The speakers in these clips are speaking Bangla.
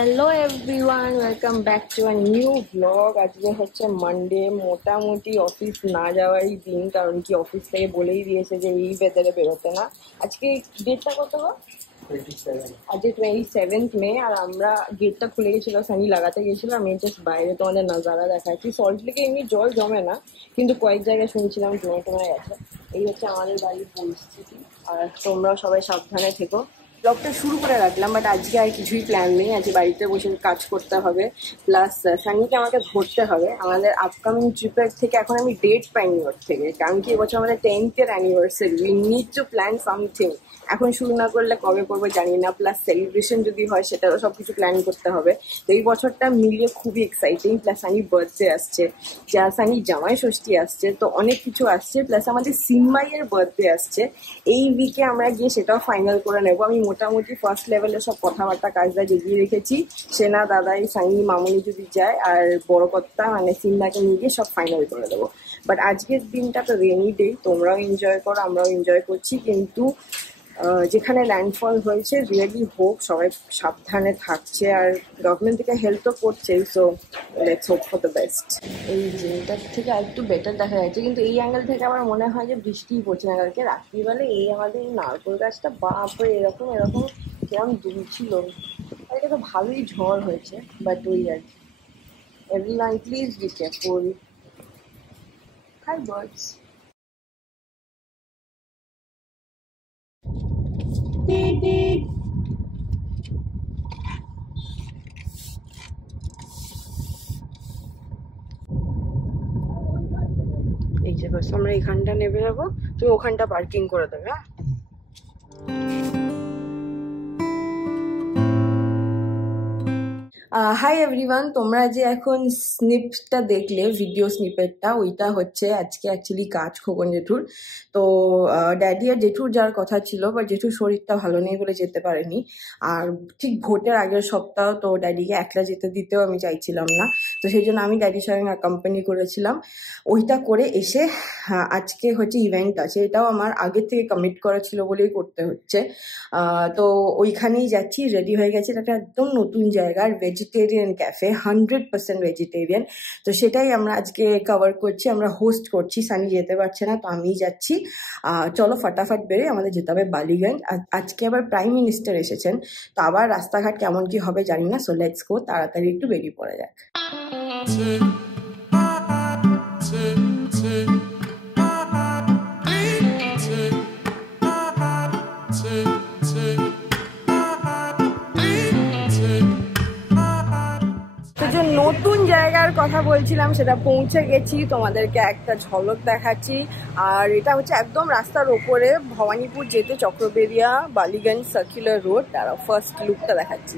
Hello everyone, welcome back to a new blog. আজকে হচ্ছে মানডে, মোটামুটি অফিস না যাওয়ারই দিন, কারণ কি অফিস থেকে বলেই দিয়েছে যে এই ভেতরে বেরোতে না। আজকে ডেটটা কত গো? 27। আজকে 27 মে, আর আমরা গেটটা খুলে গেছিল, সানি লাগাতে গেছিল, আমি জাস্ট বাইরে তোমাদের নাজারা দেখাচ্ছি। সল্ট লেকে এমনি জল জমে না, কিন্তু কয়েক জায়গায় শুনছিলাম জমে টমে গেছে। এই হচ্ছে আমাদের বাড়ির পরিস্থিতি, আর তোমরাও সবাই সাবধানে থেকো। ব্লগটা শুরু করে রাখলাম, বাট আজকে আর কিছুই প্ল্যান নেই। আজকে বাড়িতে বসে কাজ করতে হবে, প্লাস সানিকে আমাকে ধরতে হবে। আমাদের আপকামিং ট্রিপের থেকে এখন আমি ডেট পাইনি ওর থেকে, কারণ কি এবছর আমাদের 10th anniversary. We need to plan something. এখন শুরু না করলে কবে করবো জানি না, প্লাস সেলিব্রেশন যদি হয় সেটারও সব কিছু প্ল্যান করতে হবে। তো এই বছরটা মিলিয়ে খুবই এক্সাইটিং। প্লাস সানির বার্থডে আসছে, সানির জামাই ষষ্ঠী আসছে, তো অনেক কিছু আসছে। প্লাস আমাদের সিম্বাইয়ের বার্থডে আসছে এই উইকে, আমরা গিয়ে সেটাও ফাইনাল করে নেবো। আমি মোটামুটি ফার্স্ট লেভেলে সব কথাবার্তা কাজটা এগিয়ে রেখেছি। সেনা, দাদাই, সানি, মামুনি যদি যায়, আর বড় কর্তা মানে সিম্বাকে নিয়ে গিয়ে সব ফাইনাল করে দেবো। বাট আজকের দিনটা তো রেনি ডে, তোমরাও এনজয় করো, আমরাও এনজয় করছি। কিন্তু যেখানে ল্যান্ডফল হয়েছে, রিয়েলি হোপ সবাই সাবধানে থাকছে, আর গভর্নমেন্ট থেকে হেল্পও করছেই। So let's hope for the best. এই দিনটার থেকে আর একটু বেটার দেখা যাচ্ছে, কিন্তু এই অ্যাঙ্গেল থেকে আমার মনে হয় যে বৃষ্টিই পড়ছে না। কালকে রাত্রিবেলা এই আমাদের এই নারকোল গাছটা বাপরে এরকম এরকম কিরম দুলছিল। কালকে তো ভালোই ঝড় হয়েছে, বাট ওই আর কি। Everyone please be careful. Hi birds. এই যে বাস আমরা এখানটা নেমে যাবো, তুমি ওখানটা পার্কিং করে দেবে। হ্যাঁ, হাই এভরিওয়ান, তোমরা যে এখন স্নিপটা দেখলে, ভিডিও স্নিপেটটা, ওইটা হচ্ছে আজকে অ্যাকচুয়ালি কাজ খোকন জেঠুর। তো ড্যাডি আর জেঠুর যাওয়ার কথা ছিল, বাট জেঠুর শরীরটা ভালো নেই বলে যেতে পারেনি। আর ঠিক ভোটের আগের সপ্তাহ, তো ড্যাডিকে একলা যেতে দিতেও আমি চাইছিলাম না। তো সেই জন্য আমি ড্যাডির সঙ্গে অ্যাকম্পানি করেছিলাম। ওইটা করে এসে আজকে হচ্ছে ইভেন্ট আছে, এটাও আমার আগের থেকে কমিট করা ছিল বলেই করতে হচ্ছে। তো ওইখানেই যাচ্ছি, রেডি হয়ে গেছি। এটা একদম নতুন জায়গা, ভেজিটেরিয়ান ক্যাফে, 100% ভেজিটেরিয়ান। তো সেটাই আমরা আজকে কভার করছি, আমরা হোস্ট করছি। সানি যেতে পারছে না, তো আমিই যাচ্ছি। চলো ফটাফট বেরে আমাদের যেতে হবে বালিগঞ্জ। আজকে আবার প্রাইম মিনিস্টার এসেছেন, তো আবার রাস্তাঘাট কেমন কি হবে জানি না। সো লেটস গো, তাড়াতাড়ি একটু বেরিয়ে পড়া যাক। নতুন জায়গার কথা বলছিলাম, সেটা পৌঁছে গেছি, তোমাদেরকে একটা ঝলক দেখাচ্ছি। আর এটা হচ্ছে একদম রাস্তার ওপরে, ভবানীপুর যেতে চক্রবেরিয়া বালিগঞ্জ সার্কুলার রোড। তারা ফার্স্ট লুকটা দেখাচ্ছি।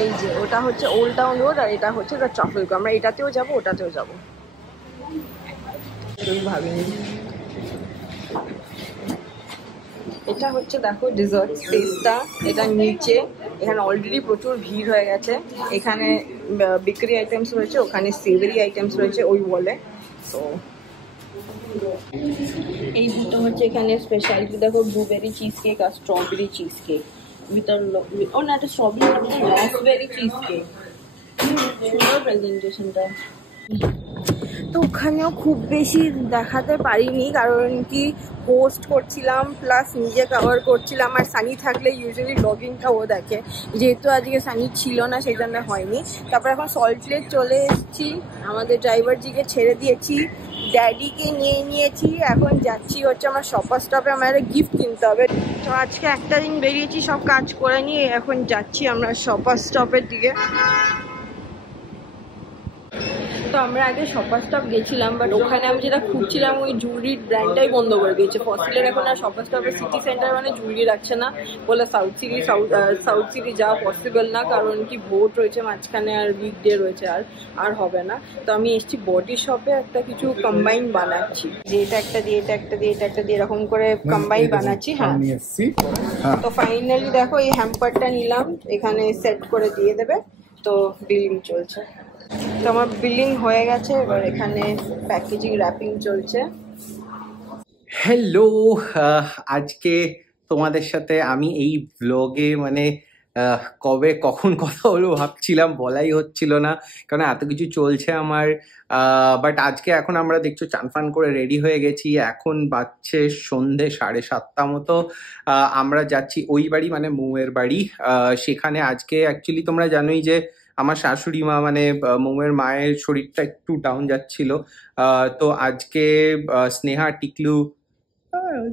এই যে ওটা হচ্ছে ওল্ড টাউন রোড, আর এটা হচ্ছে দ্য ট্রাফেলগো। আমরা এটাতেও যাবো, ওটাতেও যাবো, ভাবিনি। এটা হচ্ছে দেখো ডেজার্ট স্পেসটা, এটা নিচে। এখানে অলরেডি প্রচুর ভিড় হয়ে গেছে। এখানে বেকারি আইটেমস রয়েছে, ওখানে সেভারি আইটেমস রয়েছে ওই বলে। তো এই দুটো হচ্ছে এখানে স্পেশালিটি। দেখো ব্লুবেরি চিজ কেক আর স্ট্রবেরি চিজ কেক। ভিতর ও না, এটা স্ট্রবেরি রাসবেরি চিজ কেক। সুন্দর প্রেজেন্টেশনটা। তো ওখানেও খুব বেশি দেখাতে পারিনি, কারণ কি পোস্ট করছিলাম প্লাস নিজে কভার করছিলাম। আর সানি থাকলে ইউজুয়ালি ব্লগিংটা ও দেখে, যেহেতু আজকে সানি ছিল না সেই জন্য হয়নি। তারপর এখন সল্ট লেক চলে এসেছি, আমাদের ড্রাইভারজিকে ছেড়ে দিয়েছি, ড্যাডিকে নিয়ে নিয়েছি। এখন যাচ্ছি হচ্ছে আমার শপার স্টপে, আমার একটা গিফট কিনতে হবে। তো আজকে একটা দিন বেরিয়েছি, সব কাজ করে নিয়ে এখন যাচ্ছি আমরা শপার স্টপের দিকে। তো আমরা আগে শপার স্টপ গেছিলাম, বাট ওখানে আমি যেটা খুঁজছিলাম ওই জুয়েলারির ব্র্যান্ডটাই বন্ধ করে দিয়েছে। ফসিলের এখন আর শপার স্টপের সিটি সেন্টার মানে জুয়েলারি রাখছে না, বলে সাউথ সিটি যাওয়া পসিবল না, কারণ কি ভোট রয়েছে মাঝখানে, আর উইকডে রয়েছে, আর হবে না। তো আমি এসছি বডি শপে, একটা কিছু কম্বাইন বানাচ্ছি, যে এটা একটা দিয়ে এটা একটা দিয়ে এটা একটা দিয়ে এরকম করে কম্বাইন বানাচ্ছি। হ্যাঁ, তো ফাইনালি দেখো এই হ্যাম্পারটা নিলাম, এখানে সেট করে দিয়ে দেবে। তো বিলিং চলছে, তো আমার বিলিং হয়ে গেছে, এবার এখানে প্যাকেজিং র্যাপিং চলছে। হ্যালো, আজকে তোমাদের সাথে আমি এই ব্লগে মানে কবে কখন কথা হলো ভাবছিলাম, বলাই হচ্ছিল না, কারণ এত কিছু চলছে আমার। বাট আজকে এখন আমরা দেখছো চান ফান করে রেডি হয়ে গেছি, এখন বাজছে সন্ধে 7:30 মতো। আমরা যাচ্ছি ওই বাড়ি, মানে মৌয়ের বাড়ি। সেখানে আজকে অ্যাকচুয়ালি তোমরা জানোই যে আমার শাশুড়ি মা, মানে মৌয়ের মায়ের শরীরটা একটু ডাউন যাচ্ছিল। তো আজকে স্নেহা, টিকলু,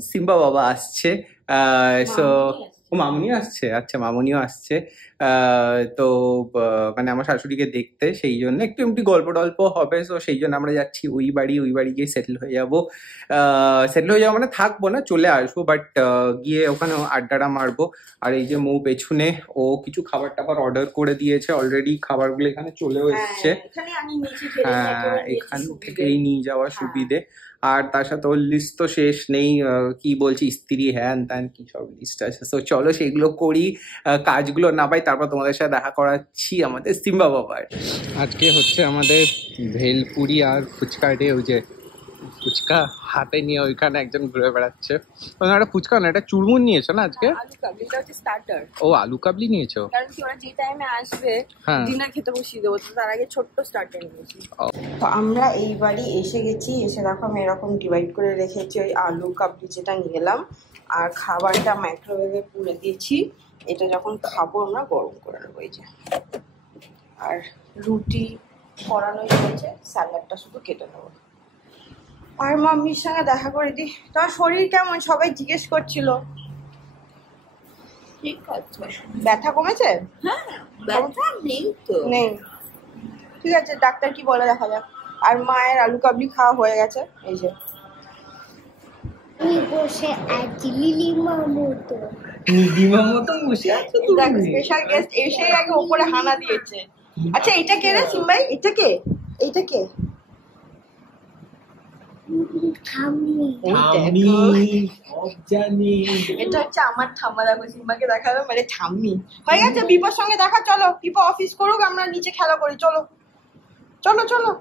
সিম্বা বাবা আসছে। সো মামুনিও আসছে, আচ্ছা মামুনিও আসছে। তো মানে আমার শাশুড়িকে দেখতে, সেই জন্য একটু একটু গল্প টল্প হবে। তো সেই জন্য আমরা যাচ্ছি ওই বাড়ি গিয়ে সেটেল হয়ে যাবো। মানে থাকবো না, চলে আসবো, বাট গিয়ে ওখানে আড্ডাটা মারবো। আর এই যে মৌ পেছনে, ও কিছু খাবার টাবার অর্ডার করে দিয়েছে অলরেডি, খাবারগুলো এখানে চলেও এসছে। হ্যাঁ, এখান থেকেই নিয়ে যাওয়া সুবিধে। আর তার সাথে ওর লিস্ট তো শেষ নেই, কি বলছি, স্ত্রী হ্যান ত্যান কি সব লিস্ট আছে। তো চলো সেগুলো করি, কাজগুলো না পাই, তারপর তোমাদের সাথে দেখা করাচ্ছি আমাদের সিম্বা বাবার। আজকে হচ্ছে আমাদের ভেলপুরি আর ফুচকা ডে। ওই যে ফুচকা হাতে নিয়ে ওইখানে একজন ঘুরে বেড়াচ্ছে। একটা ফুচকা না, একটা চুরমুন নিয়েছো না আজকে? আলু কাবলিটা হচ্ছে স্টার্টার। ও আলু কাবলি নিয়েছো? কারণ কি ওরা যে টাইমে আসবে ডিনার খেতে বসিয়ে দেবো, তো তার আগে ছোট্ট স্টার্টার নিয়েছি। তো আমরা এই বাড়ি এসে গেছি, এসে দেখো আমি এরকম ডিভাইড করে রেখেছি। ওই আলু কাবলি যেটা নিয়ে এলাম, আর খাবারটা মাইক্রোওয়েভে পুড়ে দিয়েছি। এটা যখন খাবো আমরা গরম করে নেবো। এই যে, আর রুটি করানোই হয়েছে, স্যালাডটা শুধু কেটে নেবো। আর মাম্মির সঙ্গে দেখা করে দিই। তোমার শরীর কেমন? সবাই জিজ্ঞেস করছিল। ঠিক আছে, ব্যথা কমেছে? হ্যাঁ, ব্যথা নেই তো। নেই, ঠিক আছে, ডাক্তার কি বলে দেখা যাক। আর মায়ের আলু কাবলি খাওয়া হয়ে গেছে। এই যে বসে আছি লিলিমা মতো বসে আছো। দেখ, স্পেশাল গেস্ট এসেই আগে উপরে হানা দিয়েছে। আচ্ছা, এটা কে রে সিম্বাই? এটা কে? এইটা কে? এটা হচ্ছে আমার ঠাম্মা। দেখো সিম্বাকে দেখালো, মানে ঠাম্মি হয়ে গেছে। বিপর সঙ্গে দেখা, চলো বিপো অফিস করুক, আমরা নিচে খেলা করি। চলো চলো চলো,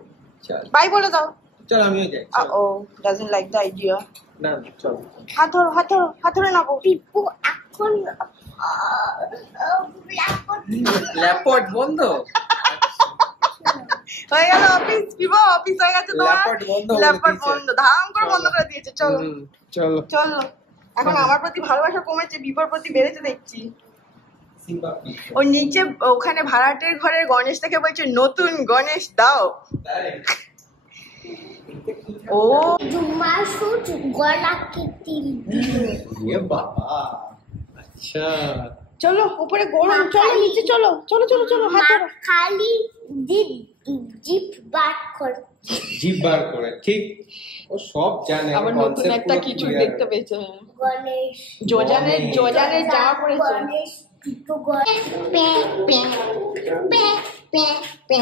বাই বলে দাও। চলো আমিও যাই। ও ডাজন্ট লাইক দ্য আইডিয়া। না চলো, হাত ধরো হাত ধরো হাত ধরে নাও। পিপু এখন ল্যাপটপ বন্ধ হয়ে গেল অফিস। বিপো অফিস হয়ে গেছে তোমার। ল্যাপটপ বন্ধ, ধাম করে বন্ধ করে দিয়েছে। চলো চলো চলো। এখন আমার প্রতি ভালোবাসা কমেছে, বিপর প্রতি বেড়েছে দেখছি। ও নিচে ওখানে ভাড়াটের ঘরে গণেশ থেকে বলছে নতুন গণেশ দাও। ও মাসুদ গলা কেটে এ বাবা, আচ্ছা চলো উপরে গরম, চলো নিচে চলো। চলো চলো চলো, হাত ধরো। খালি জিপ বার করে, জিভ বার করে, ঠিক। ও সব জানে। আবার নতুন একটা কিছু দেখতে পেয়েছে। গণেশ যোজানের জামা পড়েছে। গণেশ দুটো Ganesh pay pay pay pay pay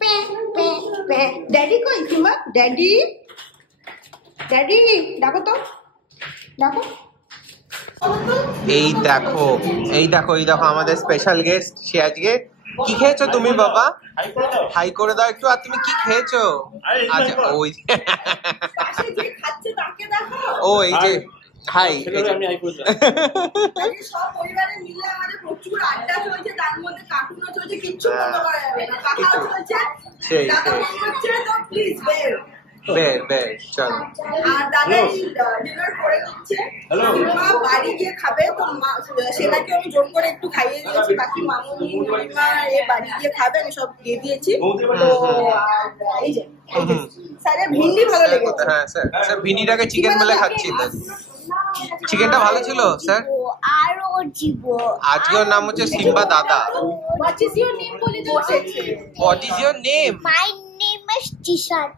pay pay pay. Daddy কই সিম্বা? ড্যাডি ড্যাডি ডাকো তো, ডাকো। এই দেখো এই দেখো এই দেখো আমাদের স্পেশাল গেস্ট। সে আজকে কি খেয়েছো তুমি বাবা? হাই করে দাও একটু। আর তুমি কি খেয়েছো? আচ্ছা ওই ও এই যে হাই, সব পরিবারে মিলে আমাদের প্রচুর আড্ডা চলছে, তার মধ্যে কার্টুনও চলছে, কিচ্ছু বন্ধ করা যাবে না। কাকাও চলছে, দাদা মনে হচ্ছে, তো প্লিজ বের বের চল। আর দাদা ডিনার করে নিচ্ছে, মা বাড়ি গিয়ে খাবে। তো সেটাকে আমি জোর করে একটু খাইয়ে দিয়েছি। বাকি মামুনি মা এ বাড়ি গিয়ে খাবে, আমি সব দিয়ে দিয়েছি। তো এই যে স্যারের ভিন্ডি ভালো লেগেছে। হ্যাঁ স্যার ভিন্ডিটাকে চিকেন বলে খাচ্ছিলেন। চিকেনটা ভালো ছিল স্যার। আরো জীব আজকে ওর নাম হচ্ছে সিম্বা দাদা। What is your name বলে বসেছে। What is your name? My name is Tishan.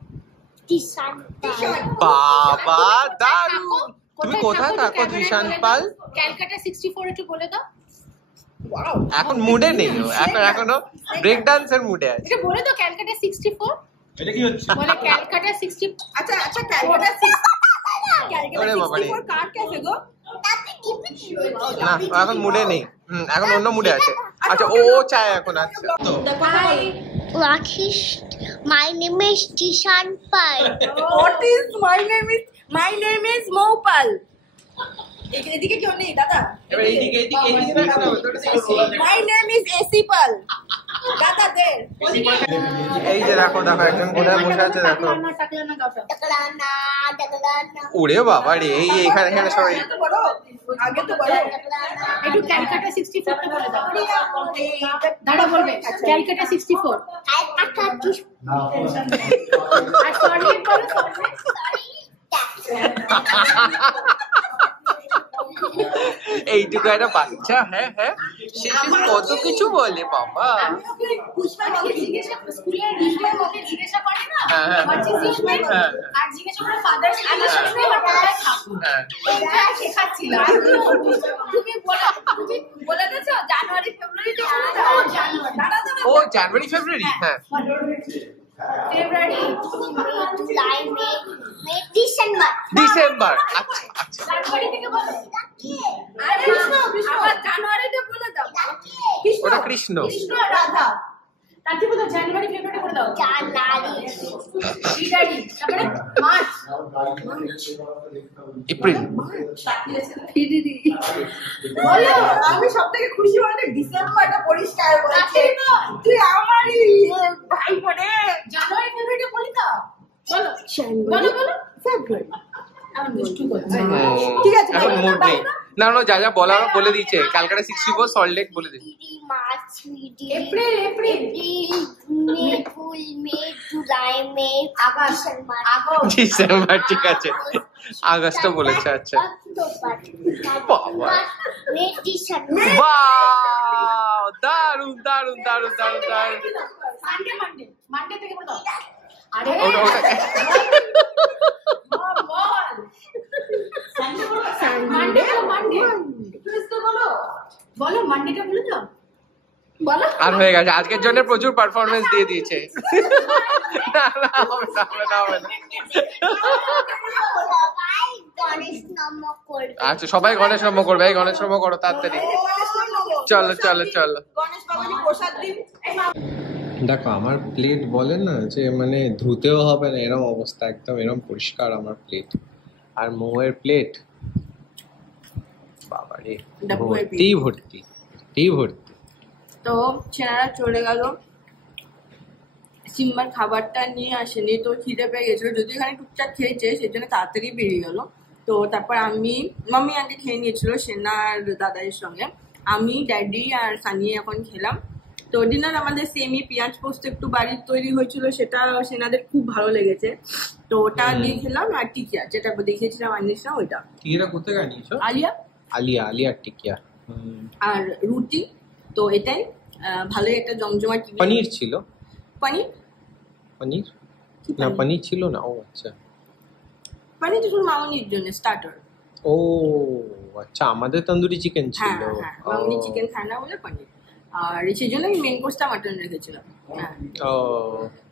বাবা দারুণ। তুমি কোথায় থাকো দিশান পাল? ক্যালকাটা 64 একটু বলে দাও। এখন মুডে নেই ও, এখনো ব্রেক ডান্সের মুডে আছে। এটা বলে দাও ক্যালকাটা 64। এটা কি হচ্ছে? বলে ক্যালকাটা 60। আচ্ছা ক্যালকাটা 64 কার ক্যাফে গো? না এখন মুডে নেই, এখন অন্য মুডে আছে। আচ্ছা ও চায় এখন। আচ্ছা Hi, Rakesh. My name is Tishan Pal. What is my name is Mopal. এদিকে কেউ নেই দাদা? এবার এইদিকে মাই নেম ইজ এসিপাল দাদা দে। এই যে দেখো দেখো একজন কোথায় বসে আছে দেখো। ওরে বাবা রে, এই এখানে এখানে সবাই আগে তো বলো একটু ক্যালকাটা 64 টা বলে দাও। দাঁড়া বলবে ক্যালকাটা 64 আর সরি বলো সরি। এইটুকু একটা বাচ্চা, হ্যাঁ হ্যাঁ সে কত কিছু বলে বাবা। আমি ওকে পুষ্পাকে জিজ্ঞাসা স্কুলের রিপোর্ট ওকে জিজ্ঞাসা করে না হোয়াট ইজ ইউর নেম আর জিজ্ঞাসা করে ফাদার আমি শুনে কোথায় থাকো এটা শেখাচ্ছিলাম। তুমি বলে দিয়েছো জানুয়ারি ফেব্রুয়ারিতে ও জানুয়ারি ফেব্রুয়ারি, হ্যাঁ ফেব্রুয়ারি জুলাই মে ডিসেম্বর ডিসেম্বর। আচ্ছা আচ্ছা জানুয়ারি থেকে বলো। আরে কৃষ্ণ আবার জানুয়ারিতে বলে দাও। ওটা কৃষ্ণ। কৃষ্ণ রাধা তারপরে বলো জানুয়ারি ফেব্রুয়ারি বলে দাও। জানুয়ারি ফেব্রুয়ারি তারপরে মার্চ এপ্রিল। বলো। আমি সবথেকে খুশি হলাম ডিসেম্বরটা পরিষ্কার বলেছে। তুই আমারই ভাই বোনে। জানুয়ারি ফেব্রুয়ারি বলি দাও। বলো বলো বলো ফেব্রুয়ারি। আমি দুষ্টু করছি। ঠিক আছে এখন মুড নেই। না না যা যা বলার বলে দিয়েছে। ক্যালকাটা 64 সল্ট লেক বলে দিয়েছে। মার্চ এপ্রিল মে জুলাই মে আগস্ট ডিসেম্বর ঠিক আছে, আগস্ট বলেছে। আচ্ছা মে ডিসেম্বর বাহ, দারুন দারুন দারুন দারুন দারুন। মানডে থেকে বলো। আরে ওটা বল মানডে বলো বলো মানডেটা বলে দাও। বলো আর হয়ে গেছে, আজকের জন্য প্রচুর পারফরমেন্স দিয়ে দিয়েছে। না না হবে না, হবে না, হবে না। গণেশ নম করবে আচ্ছা সবাই গণেশ নম করবে। এই গণেশ নম করো তাড়াতাড়ি। চলো চলো চলো। গণেশ বাবাকে প্রসাদ দিন। দেখো আমার প্লেট বলে না যে মানে ধুতেও হবে না, এরকম অবস্থা, একদম এরকম পরিষ্কার আমার প্লেট। আর মৌয়ের প্লেট বাবারে ভর্তি ভর্তি ভর্তি ভর্তি। তো ছেনারা চলে গেল, সিম্বার খাবারটা নিয়ে আসেনি, তো খিদে পেয়ে গেছিল, যদিও এখানে টুকটাক খেয়েছে সেই জন্য তাড়াতাড়ি বেরিয়ে গেল। তো তারপর মাম্মি আগে খেয়ে নিয়েছিল সেনা আর দাদাইয়ের সঙ্গে, আমি ড্যাডি আর সানি এখন খেলাম। তো ডিনার আমাদের সেমি পেঁয়াজ পোস্ত একটু বাড়ির তৈরি হয়েছিল, সেটা সেনাদের খুব ভালো লেগেছে, তো ওটা দিয়ে খেলাম। আর টিকিয়া যেটা দেখিয়েছিলাম আনিসা, ওইটা টিকিয়াটা কোথায় আনিয়েছো? আলিয়া আলিয়া টিকিয়া আর রুটি। তো এটাই ভালোই একটা জমজমাট পনির ছিল। পনির পনির না পনির ছিল না। ও আচ্ছা পনির তো শুধু মামনির জন্য স্টার্টার। ও আচ্ছা, আমাদের তন্দুরি চিকেন হ্যাঁ ছিল। হ্যাঁ, মামনি চিকেন খায় না বলে পনির, আর সেই জন্য আমি মেন কোর্সটা মাটন রেখেছিলাম। হ্যাঁ ও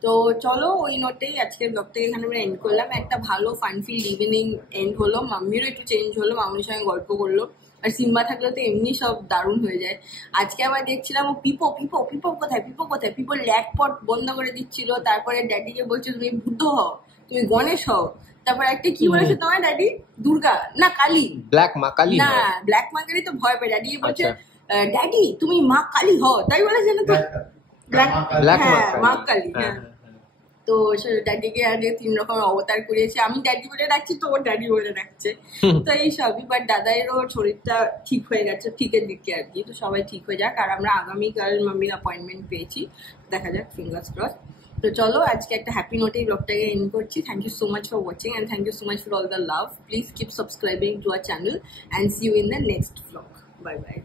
তো চলো ওই নোটেই আজকের ব্লগটাকে এখানে আমরা এন্ড করলাম। একটা ভালো ফান ফিল ইভিনিং এন্ড হলো, মাম্মিরও একটু চেঞ্জ হলো, মামনির সঙ্গে গল্প করলো। আর সিম্বা থাকলে তো এমনি সব দারুণ হয়ে যায়। আজকে আবার দেখছিলাম ও পিপো পিপো পিপো কোথায়, পিপো কোথায়, পিপো ল্যাকপট বন্ধ করে দিচ্ছিল। তারপরে ড্যাডিকে বলছে তুমি বুদ্ধ হও, তুমি গণেশ হও। তারপর একটা কি বলেছে তোমার ড্যাডি, দুর্গা না কালী, ব্ল্যাক মা কালী না ব্ল্যাক মা কালী তো ভয় পায়। ড্যাডি বলছে ড্যাডি তুমি মা কালী হও, তাই বলেছে না তো ব্ল্যাক মা কালী। হ্যাঁ তো ড্যাডিকে আগে 3 রকম অবতার করিয়েছে, আমি ড্যাডি বলে ডাকছি তো ও ড্যাডি বলে ডাকছে। তো এই সবই, বাট দাদাইয়েরও শরীরটা ঠিক হয়ে গেছে, ঠিকের দিকে আর কি। তো সবাই ঠিক হয়ে যাক, আর আমরা আগামীকাল মাম্মির অ্যাপয়েন্টমেন্ট পেয়েছি, দেখা যাক, ফিঙ্গার্স ক্রস। তো চলো আজকে একটা হ্যাপি নোটেই ব্লগটাকে এন্ড করছি। Thank you so much for watching and thank you so much for all the love. Please keep subscribing to our channel and see you in the next blog. Bye by.